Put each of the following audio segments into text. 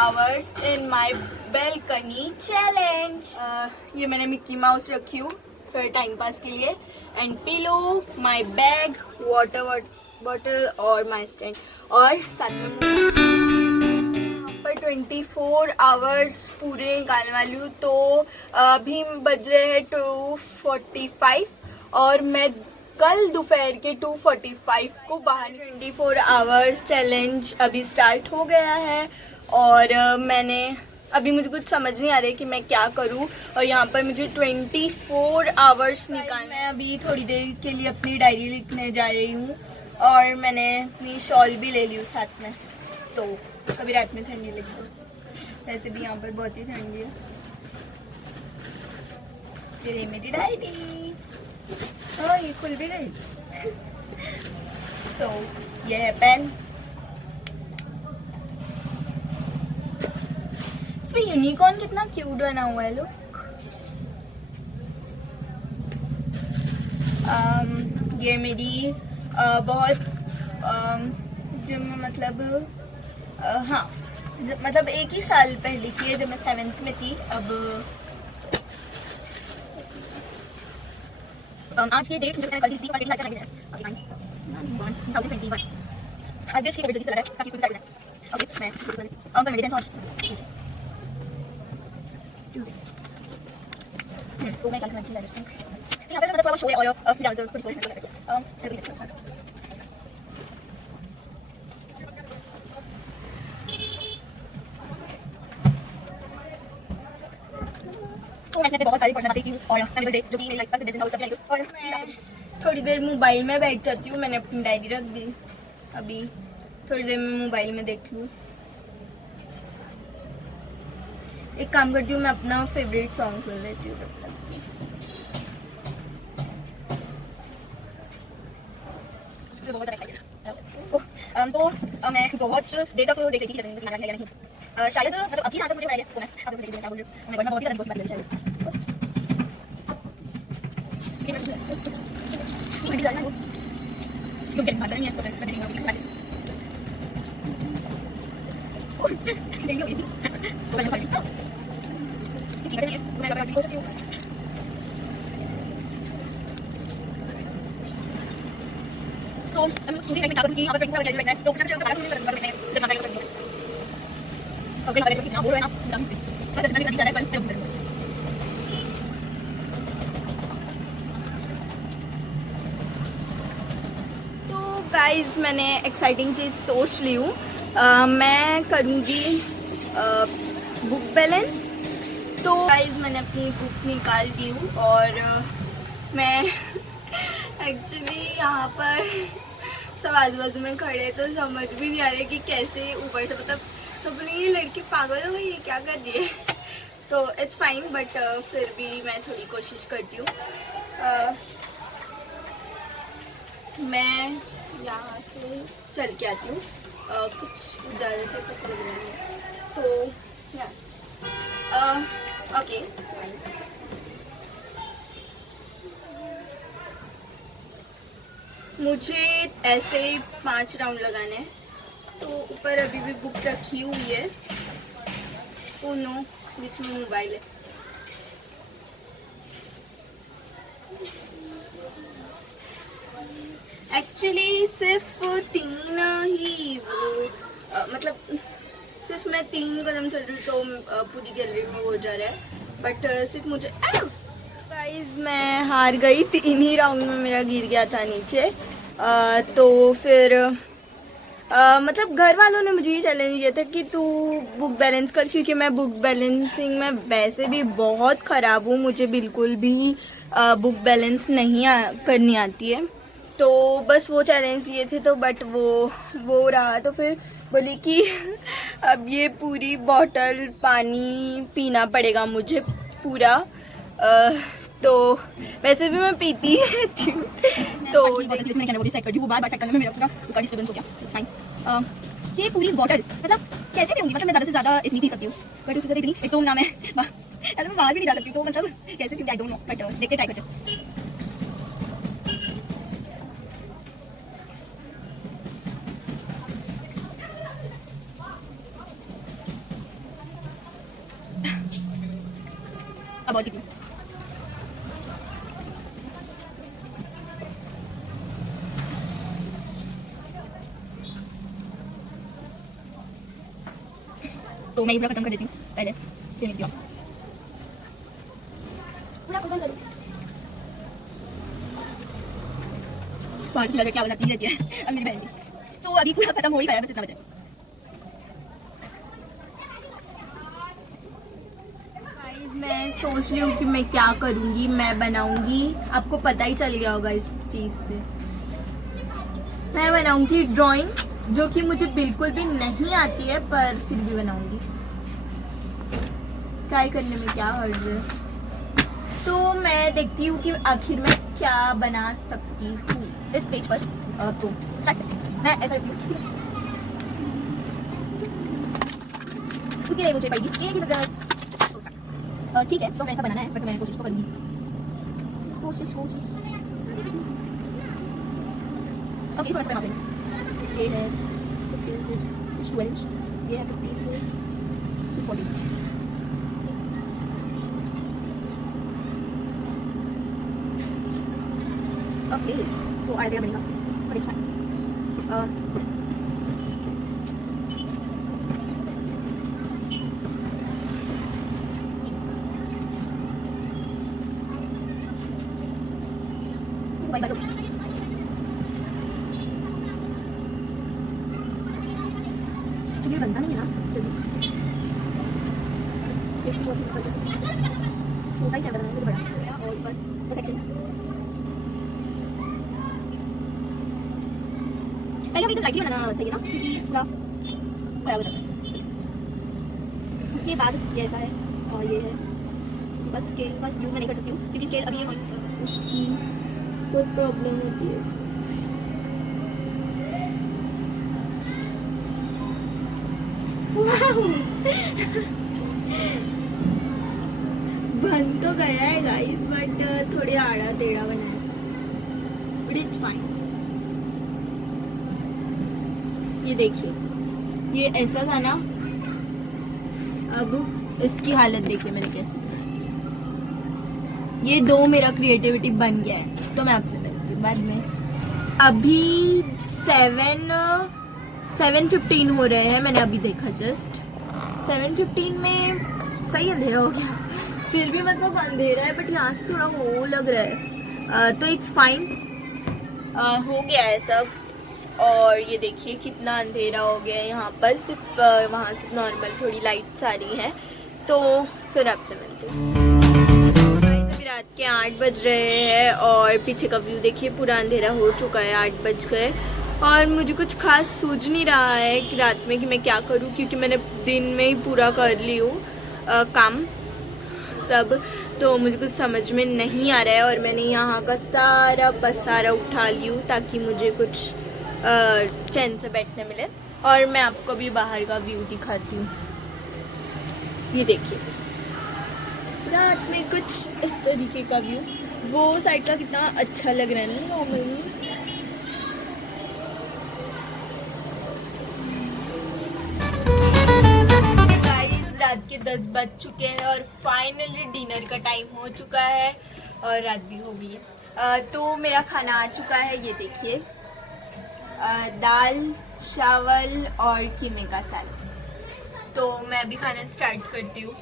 hours in my balcony challenge. ये मैंने Mickey mouse रखी हूँ थोड़ा टाइम पास के लिए, and pillow, my bag, water bottle और माई स्टैंड, और साथ में यहाँ पर 24 आवर्स पूरे निकालने वाली हूँ। तो अभी बज रहे हैं 2:45 और मैं कल दोपहर के 2:45 को बाहर। 24 आवर्स चैलेंज अभी स्टार्ट हो गया है और मैंने अभी मुझे कुछ समझ नहीं आ रहा है कि मैं क्या करूं, और यहाँ पर मुझे 24 आवर्स निकालना। मैं अभी थोड़ी देर के लिए अपनी डायरी लिखने जा रही हूँ और मैंने अपनी शॉल भी ले ली हूँ साथ में, तो अभी रात में ठंडी लगी। वैसे भी यहाँ पर बहुत ही ठंडी है। ये मेरी डायरी, ये खुल भी गई। सो ये है पेन। इसमें यूनिकॉर्न कितना क्यूट बना हुआ है, लुक। ये मेरी बहुत जब मतलब हाँ मतलब एक ही साल पहले की है, जब मैं 7th में थी। अब आज की डेट मुझे कल थी, और डेट लाके अभी 2021 आज देश की जल्दी से लगा है ताकि कुछ साइड जाए। ओके मैं अंकल मेरी टेंथ ट्यूसडे तो मैं कल मैं ठीक है। यहाँ पे मतलब शो है और फिर आंसर फिर सोच तो ऐसे बहुत सारी पर्सनालिटी थी और मैंने जो कि मेरी लाइफ का बिजनेस हाउस तक और मैं थोड़ी देर मोबाइल में बैठ जाती हूँ। मैंने अपनी डायरी रख दी, अभी थोड़ी देर में मोबाइल में देख लूँ। एक काम करती हूँ, मैं अपना फेवरेट सॉन्ग सुन लेती हूँ तब तक। बहुत तो मैं बहुत देर तक देख रही थी नहीं, शायद मतलब अभी मुझे बनाया तो मैं आपको देखिए क्या बोल रही हूँ। मैं बहुत ही दोस्त बात कर रही तो I'm shooting like मैं कि यहाँ पर प्रिंट करके बैठना है, तो कुछ बात नहीं करना है जब मैं करूँगा। ओके हमारे को कितना बोल रहे हैं आप, मैं जल्दी जल्दी जाना है कल। सो गाइस मैंने एक्साइटिंग चीज़ सोच ली हूँ। मैं करूँगी बुक बैलेंस। तो गाइस मैंने अपनी बुक निकाल ली हूँ और मैं एक्चुअली यहाँ पर सब आजू बाजू में खड़े, तो समझ भी नहीं आ रहा कि कैसे ऊपर से मतलब सब बोलेंगे ये लड़की पागल हो गई, ये क्या कर रही है। तो इट्स फाइन, बट फिर भी मैं थोड़ी कोशिश करती हूँ। मैं यहाँ से चल के आती हूँ, कुछ ज़्यादा पसंद लग रही है तो ओके। मुझे ऐसे 5 राउंड लगाने हैं। तो ऊपर अभी भी बुक रखी हुई है, ओ नो बीच में मोबाइल है। एक्चुअली सिर्फ 3 ही मतलब सिर्फ मैं 3 कदम चल रही हूँ तो पूरी गैलरी में हो जा रहा है, बट सिर्फ मुझे गाइस मैं हार गई। 3 ही राउंड में मेरा गिर गया था नीचे। तो फिर मतलब घर वालों ने मुझे ये चैलेंज दिया था कि तू बुक बैलेंस कर, क्योंकि मैं बुक बैलेंसिंग में वैसे भी बहुत ख़राब हूँ, मुझे बिल्कुल भी बुक बैलेंस नहीं करनी आती है। तो बस वो चैलेंज दिए थे, तो बट वो रहा। तो फिर बोली कि अब ये पूरी बॉटल पानी पीना पड़ेगा मुझे पूरा। तो वैसे भी मैं पीती रहती हूँ, तो ये पूरी बॉटल मतलब कैसे पीऊँगी, मतलब मैं ज़्यादा से ज़्यादा इतनी पी सकती हूँ, बट उससे ज़्यादा इतनी एक तो ना मैं बाहर भी नहीं जा सकती, तो मतलब कैसे पीऊँगी आई डोंट नो, बट देख के ट्राई करते हैं। अब और कितनी तो मैं ये पूरा खत्म कर देती हूँ पहले, फिर मिलती हूँ। पूरा खत्म करूँ बहुत लगा क्या बताती रहती है अब मेरी बहन भी। सो अभी पूरा खत्म हो ही गया, बस इतना बचा। गाइस मैं सोच रही हूँ कि मैं क्या करूँगी, मैं बनाऊँगी, आपको पता ही चल गया होगा इस चीज़ से, मैं बनाऊँगी ड्राइंग जो कि मुझे बिल्कुल भी नहीं आती है, पर फिर भी बनाऊँगी, ट्राई करने में क्या हर्ज है। तो मैं देखती हूँ कि आखिर में क्या बना सकती हूँ इस पेज पर। तो स्टार्ट, मैं ऐसा करती हूँ, उसके लिए मुझे पड़ेगी स्केल की जरूरत। ठीक है, तो मैं ऐसा बनाना है, बट मैं कोशिश तो करूँगी, कोशिश। ओके, सो इस पे माप लेंगे, ये है 15 से कुछ 12 इंच, ये है 15 से 14 इंच। ओके, सो आइडिया बनेगा, but it's fine. Bye bye. चलिए बनता नहीं है ना, चलिए छोटा ही कैमरा है, बड़ा और ऊपर सेक्शन पहले अभी तो लाइट ही बनाना चाहिए ना, क्योंकि पूरा खराब हो जाता है। उसके बाद ये ऐसा है और ये है, बस स्केल बस यूज़ मैं नहीं कर सकती हूँ क्योंकि स्केल अभी उसकी कोई प्रॉब्लम होती है इसमें। बन तो गया है गाइस, बट थोड़ी आड़ा टेढ़ा बना है, बट इट्स फाइन। ये देखिए, ये ऐसा था ना, अब इसकी हालत देखिए मैंने कैसे बनाई। ये दो मेरा क्रिएटिविटी बन गया है, तो मैं आपसे मिलती हूँ बाद में। अभी 7:15 हो रहे हैं, मैंने अभी देखा जस्ट 7:15 में सही अंधेरा हो गया, फिर भी मतलब अंधेरा है, बट यहाँ से थोड़ा वो लग रहा है, तो इट्स फाइन, हो गया है सब। और ये देखिए कितना अंधेरा हो गया है यहाँ पर, सिर्फ वहाँ से नॉर्मल थोड़ी लाइट्स आ रही हैं, तो फिर आपसे मिलते हैं। अभी रात के 8 बज रहे हैं और पीछे का व्यू देखिए, पूरा अंधेरा हो चुका है, 8 बज गए और मुझे कुछ खास सूझ नहीं रहा है कि रात में कि मैं क्या करूँ, क्योंकि मैंने दिन में ही पूरा कर ली हूँ काम सब, तो मुझे कुछ समझ में नहीं आ रहा है। और मैंने यहाँ का सारा पसारा उठा ली हूँ ताकि मुझे कुछ चैन से बैठने मिले। और मैं आपको भी बाहर का व्यू दिखाती हूँ, ये देखिए रात में कुछ इस तरीके का व्यू, वो साइड का कितना अच्छा लग रहा है ना नॉर्मली। रात के 10 बज चुके हैं और फाइनली डिनर का टाइम हो चुका है और रात भी हो गई है। तो मेरा खाना आ चुका है, ये देखिए, दाल चावल और कीमे का सैलड। तो मैं अभी खाना स्टार्ट करती हूँ।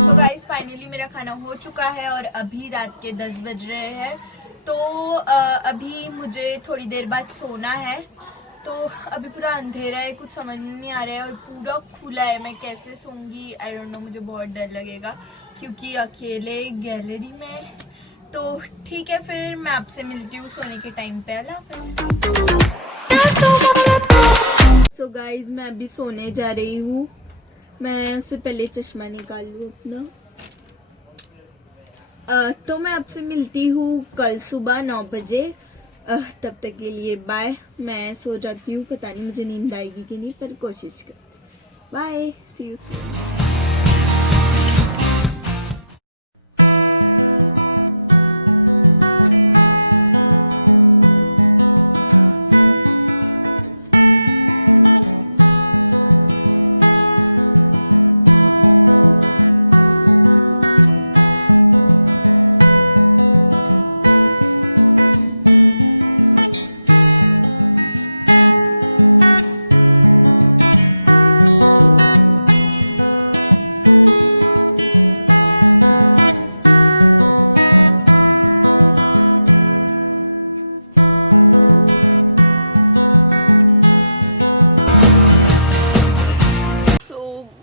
तो गाइस फाइनली मेरा खाना हो चुका है और अभी रात के 10 बज रहे हैं। तो अभी मुझे थोड़ी देर बाद सोना है तो अभी पूरा अंधेरा है, कुछ समझ नहीं आ रहा है और पूरा खुला है, मैं कैसे सोऊंगी आई डोंट नो, मुझे बहुत डर लगेगा क्योंकि अकेले गैलरी में। तो ठीक है, फिर मैं आपसे मिलती हूँ सोने के टाइम पे। सो गाइज मैं अभी सोने जा रही हूँ, मैं उससे पहले चश्मा निकाल लूँ अपना। तो मैं आपसे मिलती हूँ कल सुबह 9 बजे। तब तक के लिए बाय। मैं सो जाती हूँ, पता नहीं मुझे नींद आएगी कि नहीं, पर कोशिश कर। Bye, see you soon.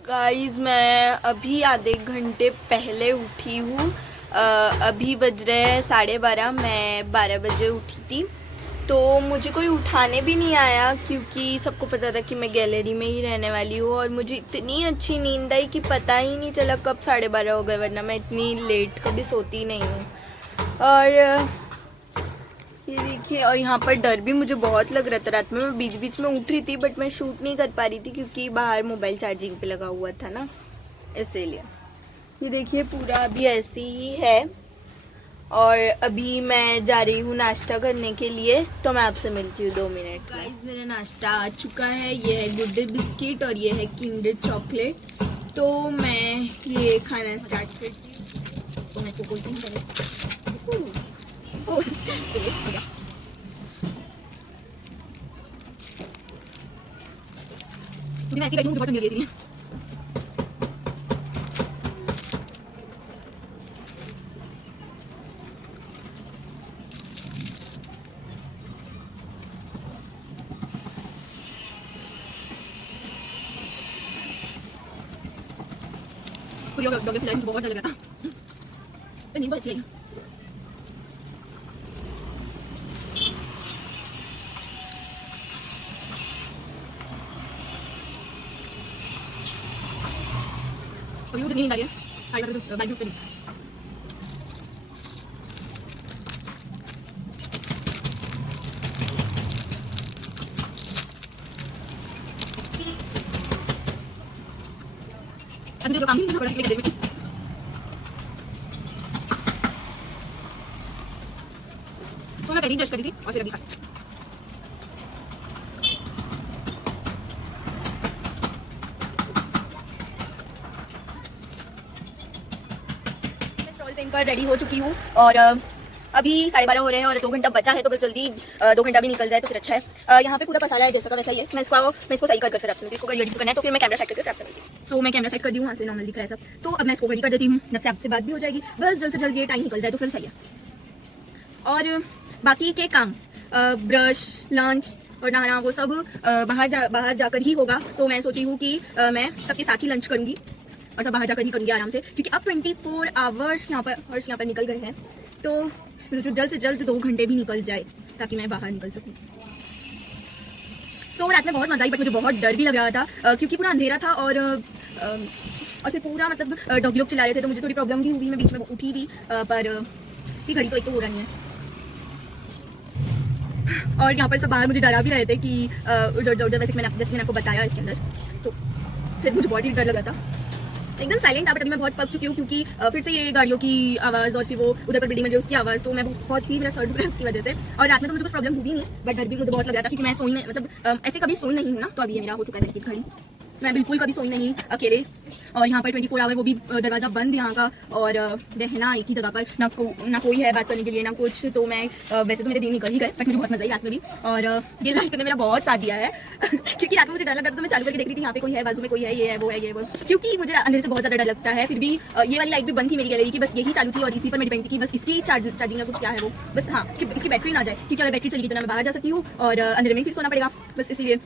Guys मैं अभी आधे घंटे पहले उठी हूँ। अभी बज रहे हैं 12:30, मैं 12 बजे उठी थी। तो मुझे कोई उठाने भी नहीं आया क्योंकि सबको पता था कि मैं गैलरी में ही रहने वाली हूँ और मुझे इतनी अच्छी नींद आई कि पता ही नहीं चला कब 12:30 हो गए, वरना मैं इतनी लेट कभी सोती नहीं हूँ। और ये देखिए, और यहाँ पर डर भी मुझे बहुत लग रहा था। रात में मैं बीच बीच में उठ रही थी बट मैं शूट नहीं कर पा रही थी क्योंकि बाहर मोबाइल चार्जिंग पे लगा हुआ था ना, इसीलिए। ये देखिए पूरा अभी ऐसे ही है और अभी मैं जा रही हूँ नाश्ता करने के लिए, तो मैं आपसे मिलती हूँ 2 मिनट। गाइस मेरा नाश्ता आ चुका है, ये है गुड डे बिस्किट और ये है किंडर चॉकलेट। तो मैं ये खाना स्टार्ट करती हूँ। तो मैं इसको खोलती हूँ। मैं ऐसी बैठी हूँ, बहुत ठंडी लग रही है। डॉग खिलाया, मुझे बहुत डर लगा था। तो नींद बहुत अच्छी लगी। अभी मुझे नींद आ रही है, साइड में तो बाइक पे मुझे तो काम नहीं करना पड़ा है। तो मैं पहले ही ब्रश करी थी और फिर अभी खा। स्टॉल पहनकर रेडी हो चुकी हूँ और अभी 12:30 हो रहे हैं और 2 घंटा बचा है, तो बस जल्दी 2 घंटा भी निकल जाए तो फिर अच्छा है। यहाँ पे पूरा पसारा है जैसा का वैसा ही है। मैं इसको सही कर फिर आपसे इसको रेडी करना है, तो फिर मैं कैमरा सेट करके फिर आपसे मिलती हूँ। सो मैं कैमरा सेट कर दी हूँ, वहाँ से नॉर्मल दिख रहा है सब। तो अब मैं इसको रेडी कर देती हूँ, जब से आपसे बात भी हो जाएगी। बस जल्द से जल्द ये टाइम निकल जाए तो फिर सही है। और बाकी के काम ब्रश, लंच और नहाना वो सब बाहर जाकर ही होगा। तो मैं सोची हूँ कि मैं सबके साथ ही लंच करूँगी और सब बाहर जाकर ही करूँगी आराम से, क्योंकि अब 24 आवर्स यहाँ पर निकल गए हैं। तो जो जल्द से जल्द 2 घंटे भी निकल जाए ताकि मैं बाहर निकल सकूँ। तो रात में बहुत मजा आई बट मुझे बहुत डर भी लग रहा था क्योंकि पूरा अंधेरा था और फिर पूरा मतलब डॉग लोग चिल्ला रहे थे, तो मुझे थोड़ी प्रॉब्लम भी हुई। मैं बीच में उठी भी पर ये घड़ी तो एक तो हो रही है। और यहाँ पर सब बाहर मुझे डरा भी रहे थे कि उधर जैसे मैंने आपको बताया इसके अंदर, तो फिर मुझे बहुत ही डर लगा था। एकदम साइलेंट था बट अभी मैं बहुत पक चुकी हूँ क्योंकि फिर से ये गाड़ियों की आवाज़ और फिर वो उधर पर बिल्डिंग में जो उसकी आवाज़, तो मैं बहुत ही मेरा सर दुख रहा है उसकी वजह से। और रात में तो मुझे कुछ प्रॉब्लम हुई नहीं बट डर भी मुझे बहुत लग रहा था क्योंकि मैं सोई नहीं, मतलब ऐसे कभी सोई नहीं हूँ ना। तो अभी ये मेरा हो चुका है घड़ी मैं बिल्कुल कभी सोई नहीं अकेले, और यहाँ पर 24 आवर वो भी दरवाज़ा बंद यहाँ का, और रहना एक ही जगह पर, ना कोई है बात करने के लिए ना कुछ। तो मैं वैसे तो मेरे दिन निकल ही गए, बट मुझे बहुत मज़ा आई रात में भी, और ये लाइट ने मेरा बहुत साथ दिया है क्योंकि रात में मुझे डर लग रहा था, तो मैं चालू करके देख रही थी यहाँ पे कोई है, बाजू में कोई है, ये है वो है, ये वो, क्योंकि मुझे अंधेरे से बहुत ज़्यादा डर लगता है। फिर भी ये वाली लाइट भी बंद थी मेरी गैलरी की, बस यही चालू थी, और इसी पर मैं डिपेंड थी कि बस इसकी चार्जिंग का कुछ क्या है वो, बस हाँ इसकी बैटरी ना जाए, क्योंकि अगर बैटरी चली गई तो ना मैं बाहर जा सकती हूँ, और अंधेरे में फिर सोना पड़ेगा, बस इसीलिए।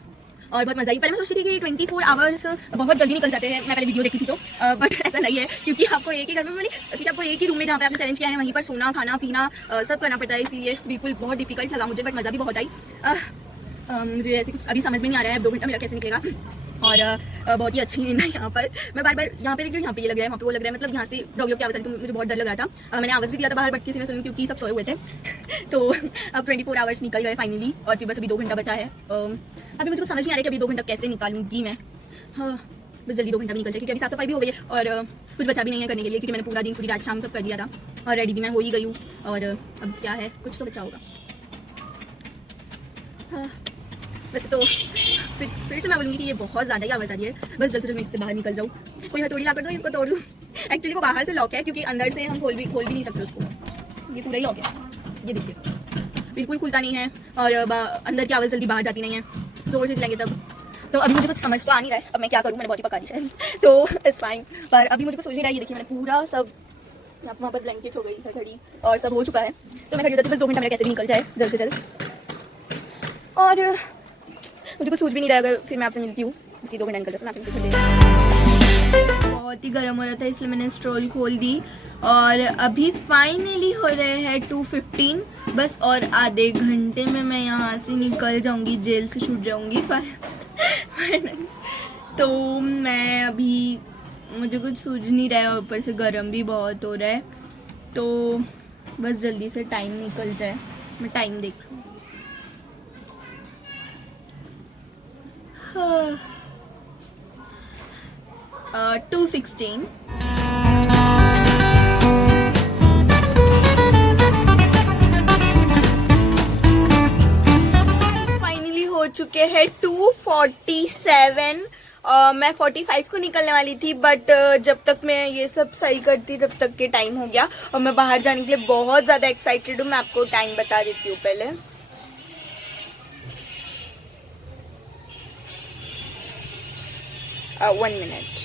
और बहुत मज़ा आई। पहले मैं सोचती थी कि 24 आवर्स बहुत जल्दी निकल जाते हैं, मैं पहले वीडियो देखी थी तो, बट ऐसा नहीं है, क्योंकि आपको एक ही घर में क्योंकि आपको एक ही रूम में जहाँ पे आपने चैलेंज किया है वहीं पर सोना खाना पीना सब करना पड़ता है, इसीलिए बिल्कुल बहुत डिफिकल्ट लगा मुझे, बट मज़ा भी बहुत आई। मुझे ऐसे कुछ अभी समझ में नहीं आ रहा है 2 घंटा मेरा कैसे निकलेगा, और बहुत ही अच्छी नींद है यहाँ पर। मैं बार बार यहाँ पे यहाँ पे ये लग रहा है, वहाँ पे वो लग रहा है, मतलब यहाँ से डॉग की आवाज़ आई तो मुझे बहुत डर लग रहा था। मैंने आवाज़ भी दिया था बाहर, बट किसी ने सुनी क्योंकि सब सोए हुए थे तो अब 24 आवर्स निकल गए फाइनली, और फिर बस अभी 2 घंटा बचा है। अभी मुझे कुछ समझ नहीं आ रहा है कि अभी 2 घंटा कैसे निकालूंगी मैं। हाँ बस जल्दी 2 घंटा भी निकल जाए, क्योंकि अभी साफ सफाई भी हो गई है, और कुछ बचा भी नहीं है करने के लिए, क्योंकि मैंने पूरा दिन पूरी रात शाम सब कर दिया था, और रेडी भी मैं हो ही गई हूँ, और अब क्या है कुछ तो बचा होगा। हाँ वैसे तो फिर से मैं बोलूँगी कि ये बहुत ज़्यादा ही आवाज़ आ रही है, बस जल्द से जल्द मैं इससे बाहर निकल जाऊँ, कोई हथौड़ी ला कर दो इसको तोड़ दूँ। एक्चुअली वो बाहर से लॉक है, क्योंकि अंदर से हम खोल भी नहीं सकते उसको, ये पूरा ही लॉक है, ये देखिए बिल्कुल खुलता नहीं है, और अंदर की आवाज़ जल्दी बाहर जाती नहीं है, जोर से चलाएंगे तब। तो अभी मुझे कुछ समझ तो आ नहीं रहा है, अब मैं क्या करूँ, मैंने बहुत ही पका दी शायद तो इट्स फाइन, पर अभी मुझे कुछ सोच नहीं रहा है। ये देखिए मैंने पूरा सब यहाँ वहाँ पर ब्लैंकेट हो गई है घड़ी, और सब हो चुका है, तो मैं खड़ी होती बस 2 घंटा मेरा कैसे भी निकल जाए जल्द से जल्द, और मुझे कुछ सूझ भी नहीं रहा। अगर फिर मैं आपसे मिलती हूँ, इसी 2 घंटे निकल जाए, मैं आपसे बहुत ही गर्म हो रहा था, इसलिए मैंने स्ट्रोल खोल दी, और अभी फाइनली हो रहे हैं 2:15 बस, और आधे घंटे में मैं यहाँ से निकल जाऊँगी, जेल से छूट जाऊँगी फाइनली। तो मैं अभी, मुझे कुछ सूझ नहीं रहा है, ऊपर से गर्म भी बहुत हो रहा है, तो बस जल्दी से टाइम निकल जाए, मैं टाइम देख लूँ। 2:16 फाइनली हो चुके हैं 2:47। मैं 45 को निकलने वाली थी, बट जब तक मैं ये सब सही करती तब तक के टाइम हो गया, और मैं बाहर जाने के लिए बहुत ज़्यादा एक्साइटेड हूँ। मैं आपको टाइम बता देती हूँ पहले। 1 मिनट।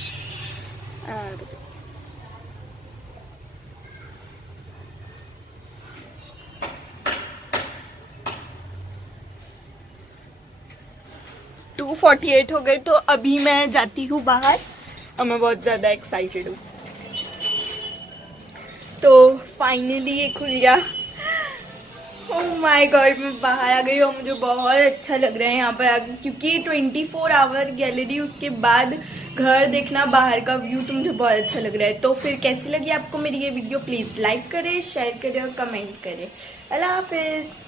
2:48 हो गए, तो अभी मैं जाती हूँ बाहर, और मैं बहुत ज़्यादा एक्साइटेड हूँ। तो फाइनली ये खुल गया, ओह माय गॉड, मैं बाहर आ गई और मुझे बहुत अच्छा लग रहा है यहाँ पर आके, क्योंकि 24 आवर गैलरी, उसके बाद घर देखना, बाहर का व्यू, तो मुझे बहुत अच्छा लग रहा है। तो फिर कैसी लगी आपको मेरी ये वीडियो, प्लीज़ लाइक करें, शेयर करें और कमेंट करें। अल्लाह हाफिज़।